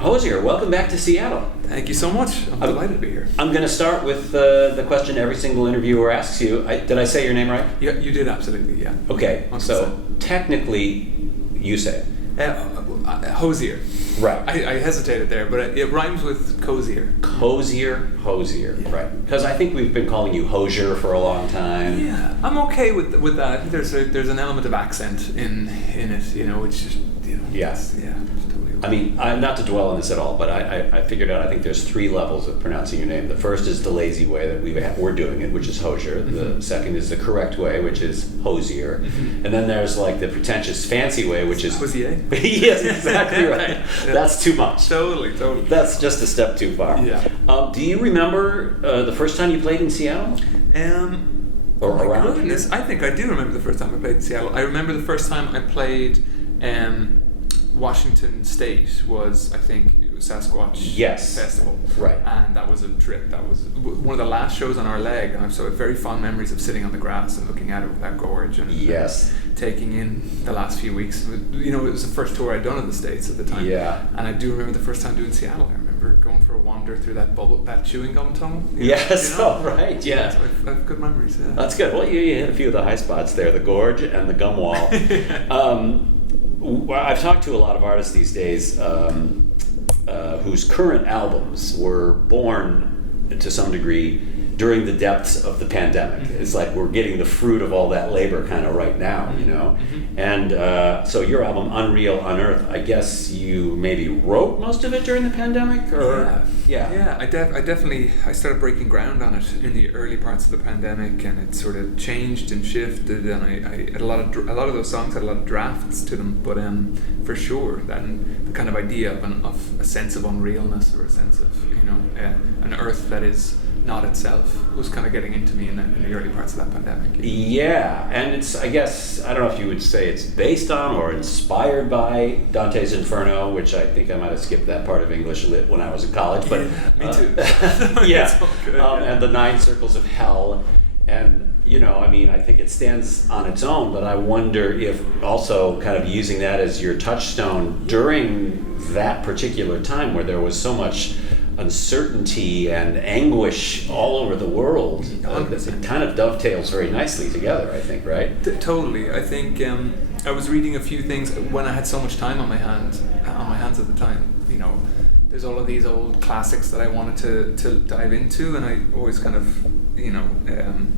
Hozier, welcome back to Seattle. Thank you so much. I'm delighted to be here. I'm going to start with the question every single interviewer asks you. Did I say your name right? Yeah, you did absolutely, yeah. Okay, 100%. so technically, you say it. Hozier. Right. I hesitated there, but it rhymes with cozier. Hozier, Yeah. right. Because I think we've been calling you Hozier for a long time. Yeah, I'm okay with that. I think there's an element of accent in it, which just, Yeah. yeah, totally okay. I mean, not to dwell on this at all, but I figured out I think there's 3 levels of pronouncing your name. The first is the lazy way that we're doing it, which is Hozier. Mm-hmm. The second is the correct way, which is Hozier. Mm-hmm. And then there's like the pretentious fancy way, which is Hozier. Yes, exactly right. Yeah. That's too much. Totally. That's just a step too far. Yeah. Do you remember the first time you played in Seattle? Or Oh my around goodness, here? I think I do remember the first time I played in Seattle. I remember the first time I played Washington State was, I think, it was Sasquatch Yes. Festival. Right. And that was a trip. That was one of the last shows on our leg, and I have so very fond memories of sitting on the grass and looking at it with that gorge and Yes. taking in the last few weeks. It was the first tour I'd done in the States at the time. Yeah. And I do remember the first time doing Seattle. I remember going for a wander through that chewing gum tunnel. Yes, all right, yeah. So I have good memories. Yeah. That's good. Well, you hit a few of the high spots there, the gorge and the gum wall. I've talked to a lot of artists these days whose current albums were born to some degree during the depths of the pandemic. Mm-hmm. It's like we're getting the fruit of all that labor kind of right now, you know? Mm-hmm. And so your album, Unreal Unearth, I guess you maybe wrote most of it during the pandemic? Or Yeah. I definitely started breaking ground on it in the early parts of the pandemic, and it sort of changed and shifted. And I had a lot of those songs had a lot of drafts to them, but for sure, then the kind of idea of a sense of unrealness, or a sense of an earth that is not itself, was kind of getting into me in the early parts of that pandemic. Yeah, and it's, I guess, I don't know if you would say it's based on or inspired by Dantes Inferno, which I think I might have skipped that part of English lit when I was in college. But me too. Yeah, It's all good, and the 9 Circles of Hell, and I think it stands on its own, but I wonder if also kind of using that as your touchstone during that particular time where there was so much uncertainty and anguish all over the world, it kind of dovetails very nicely together, I think, right? Totally. I think I was reading a few things when I had so much time on my hands at the time. There's all of these old classics that I wanted to dive into, and I always kind of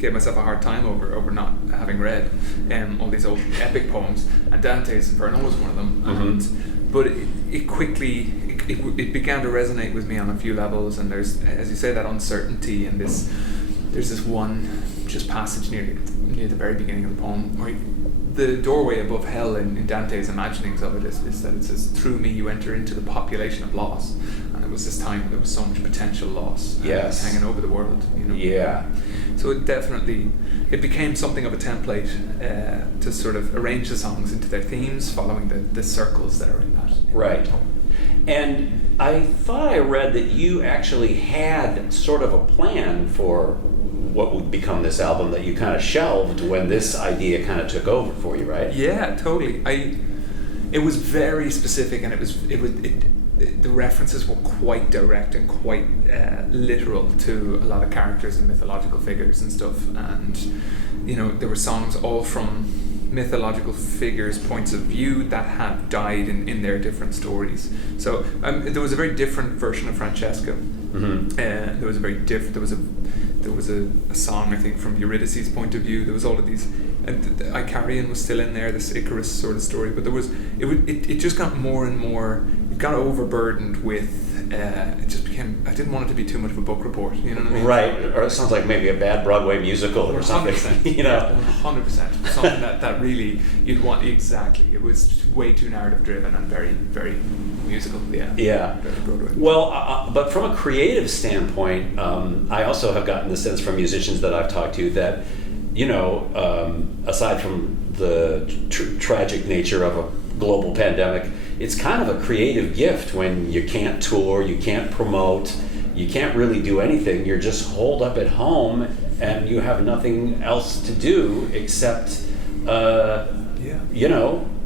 gave myself a hard time over not having read all these old epic poems, and Dantes Inferno was one of them. Mm-hmm. But it quickly it began to resonate with me on a few levels, and there's, as you say, that uncertainty, and there's this one just passage near the very beginning of the poem where the doorway above hell in Dante's imaginings of it is that it says, "Through me you enter into the population of loss," and it was this time where there was so much potential loss hanging over the world. Yeah. So it became something of a template to sort of arrange the songs into their themes, following the circles that are in that. Right. And I thought I read that you actually had sort of a plan for what would become this album that you kind of shelved when this idea kind of took over for you, right? Yeah, totally. It was very specific, and the references were quite direct and quite literal to a lot of characters and mythological figures and stuff. And there were songs all from mythological figures' points of view that have died in their different stories. So there was a very different version of Francesca. Mm-hmm. There was a song, I think, from Eurydice's point of view. There was all of these, and Icarian was still in there, this Icarus sort of story. But it just got more and more. It got overburdened with. It just became. I didn't want it to be too much of a book report. You know what I mean? Right, or it sounds like maybe a bad Broadway musical or something. 100%. Something that really you'd want. Exactly. It was way too narrative driven and very, very musical. Yeah. Yeah. Very Broadway. Well, but from a creative standpoint, I also have gotten the sense from musicians that I've talked to that, aside from the tragic nature of a global pandemic, it's kind of a creative gift when you can't tour, you can't promote, you can't really do anything. You're just holed up at home and you have nothing else to do except,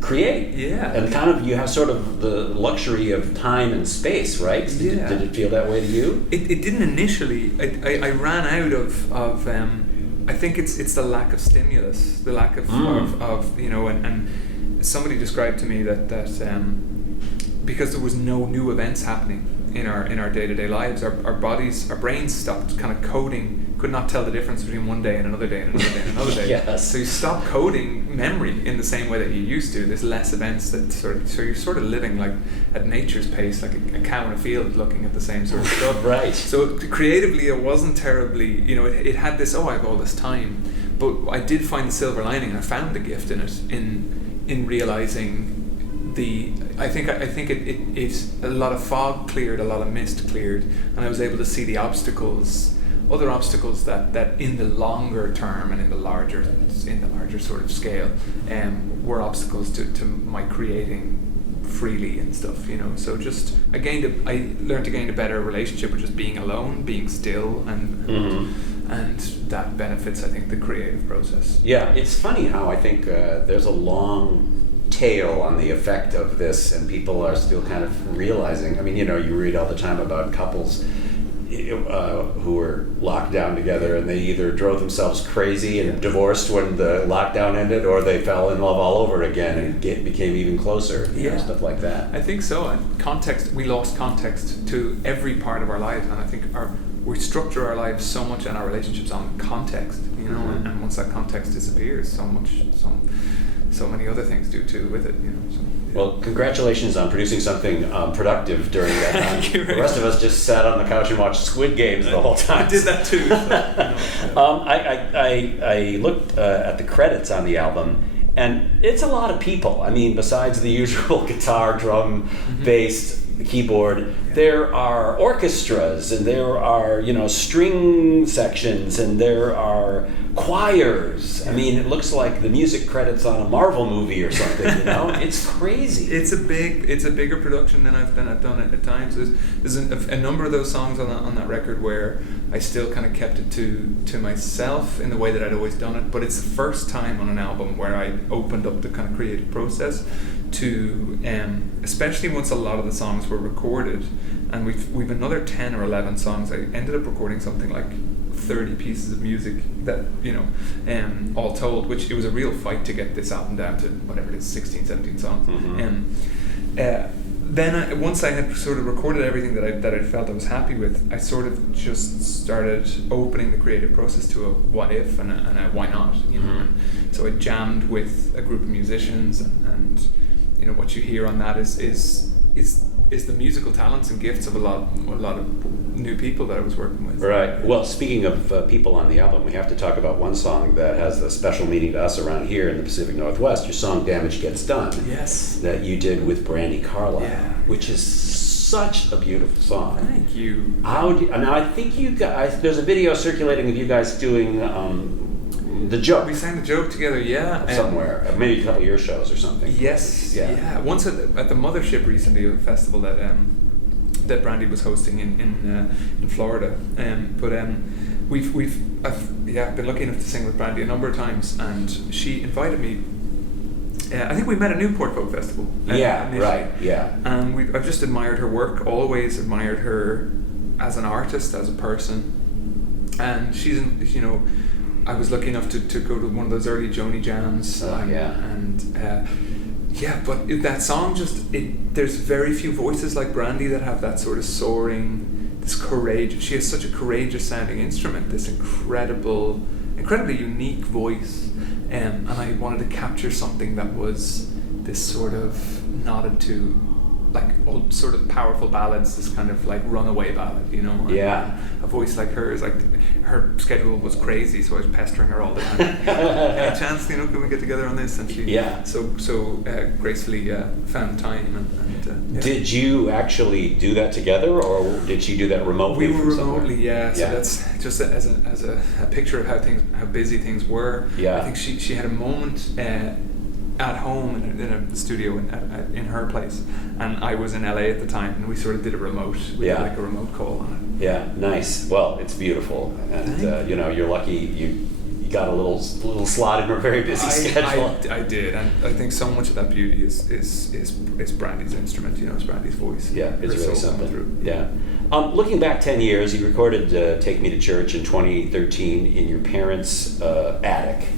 create. Yeah. And kind of you have sort of the luxury of time and space, right? Yeah. Did it feel that way to you? It didn't initially. I ran out of I think it's the lack of stimulus, the lack of and somebody described to me that because there was no new events happening in our day-to-day lives, our bodies, our brains stopped kind of coding, could not tell the difference between one day and another day and another day and another day. Yes. So you stop coding memory in the same way that you used to. There's less events that so you're sort of living like at nature's pace, like a cow in a field looking at the same sort of stuff. Right. So creatively it wasn't terribly, it had this, I have all this time. But I did find the silver lining. I found the gift in it, in realizing I think it's a lot of fog cleared, a lot of mist cleared, and I was able to see the other obstacles that in the longer term and in the larger sort of scale, were obstacles to my creating freely and stuff. So just I learned to gain a better relationship with just being alone, being still, and that benefits, I think, the creative process. Yeah, it's funny how I think there's a long tail on the effect of this, and people are still kind of realizing. I mean, you read all the time about couples who were locked down together, and they either drove themselves crazy and divorced when the lockdown ended, or they fell in love all over again and became even closer. Stuff like that. I think so. And context, we lost context to every part of our lives, and I think we structure our lives so much and our relationships on context, and once that context disappears, so many other things do too with it, So, yeah. Well, congratulations on producing something productive during that time. Thank you. The rest of us just sat on the couch and watched Squid Games the whole time. I did that too. I looked at the credits on the album, and it's a lot of people. I mean, besides the usual guitar, drum, bass, keyboard, there are orchestras, and there are string sections, and there are choirs. I mean, it looks like the music credits on a Marvel movie or something. It's crazy. It's a bigger production than I've done it at times. There's a number of those songs on that record where I still kind of kept it to myself in the way that I'd always done it. But it's the first time on an album where I opened up the kind of creative process to, especially once a lot of the songs were recorded, and we've another 10 or 11 songs. I ended up recording something like 30 pieces of music that, all told, which it was a real fight to get this album down to whatever it is, 16, 17 songs. Then once I had sort of recorded everything that I felt I was happy with, I sort of just started opening the creative process to a what if and a why not, And so I jammed with a group of musicians, and what you hear on that is the musical talents and gifts of a lot of new people that I was working with. Right. Well, speaking of people on the album, we have to talk about one song that has a special meaning to us around here in the Pacific Northwest. Your song "Damage Gets Done." Yes. That you did with Brandy Carlisle, Yeah. which is such a beautiful song. Thank you. Now I think you guys. There's a video circulating of you guys doing the joke. We sang the joke together, somewhere, maybe a couple of your shows or something. Yes, yeah. Once at the Mothership recently, a festival that Brandy was hosting in Florida. I've been lucky enough to sing with Brandy a number of times, and she invited me. I think we met at Newport Folk Festival. And I've just admired her work. Always admired her as an artist, as a person, and she's I was lucky enough to go to one of those early Joni jams. But that song there's very few voices like Brandy that have that sort of soaring, this courage. She has such a courageous sounding instrument, this incredibly unique voice. And I wanted to capture something that was this sort of nodded to like old sort of powerful ballads, this kind of like runaway ballad, a voice like hers, like her schedule was crazy, so I was pestering her all the time. Any chance, can we get together on this? And she so gracefully found time and Did you actually do that together, or did she do that remotely? We were remotely, So that's just as a picture of how busy things were. I think she had a moment at home in a studio in her place, and I was in LA at the time, and we sort of did a remote. We did like a remote call on it. Yeah, nice. Well, it's beautiful, and you're lucky got a little slot in her very busy schedule. I did, and I think so much of that beauty is Brandy's instrument. You know, it's Brandy's voice. Yeah, it's Her really soul coming through. something. Yeah. Looking back 10 years, you recorded "Take Me to Church" in 2013 in your parents' attic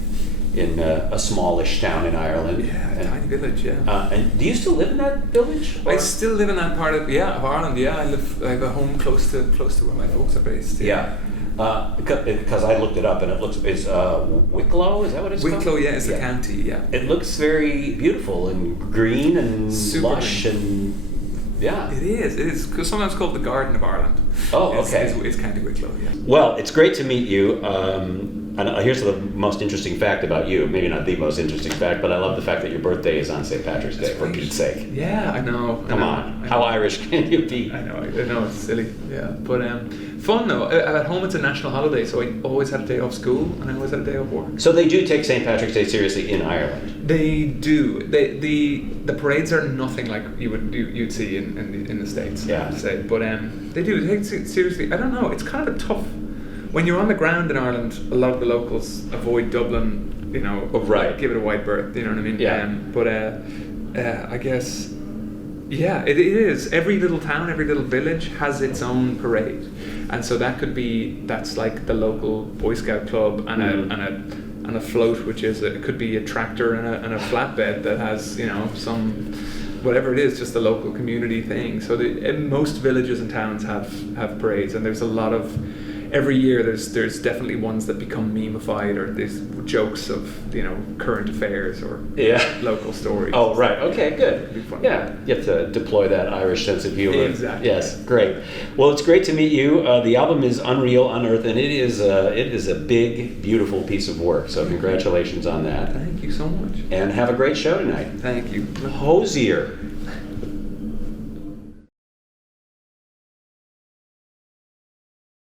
in a smallish town in Ireland. Yeah, a tiny village. Yeah. And do you still live in that village? I still live in that part of Ireland. Yeah, I have a home close to where my folks are based. Yeah. Because I looked it up and it's Wicklow, is that what it's called? Wicklow, yeah, it's the county, yeah. It looks very beautiful and green and Super lush green. and yeah. It is, because sometimes called the Garden of Ireland. Oh, okay. It's County Wicklow, yeah. Well, it's great to meet you. And here's the most interesting fact about you. Maybe not the most interesting fact, but I love the fact that your birthday is on St. Patrick's Day, for Pete's sake. Yeah, I know. Come on. How Irish can you be? I know, it's silly. Yeah, but fun though. At home it's a national holiday, so I always had a day off school and I always had a day off work. So they do take St. Patrick's Day seriously in Ireland? They do. The parades are nothing like you'd see in the States. Yeah. I have to say, but they do take it seriously. I don't know. It's kind of a tough. When you're on the ground in Ireland, a lot of the locals avoid Dublin. You know, right. Give it a wide berth. You know what I mean? Yeah. But I guess. Yeah, it is. Every little town, every little village has its own parade, and so that's like the local Boy Scout club and a float, which is it could be a tractor and a flatbed that has some whatever it is, just a local community thing. So most villages and towns have parades, and there's a lot of. Every year, there's definitely ones that become memeified, or there's jokes of current affairs or local stories. Oh, right. Okay, good. It'd be fun. Yeah, you have to deploy that Irish sense of humor. Exactly. Yes, great. Well, it's great to meet you. The album is Unreal Unearthed, and it is a big, beautiful piece of work. So congratulations on that. Thank you so much. And have a great show tonight. Thank you. Hozier.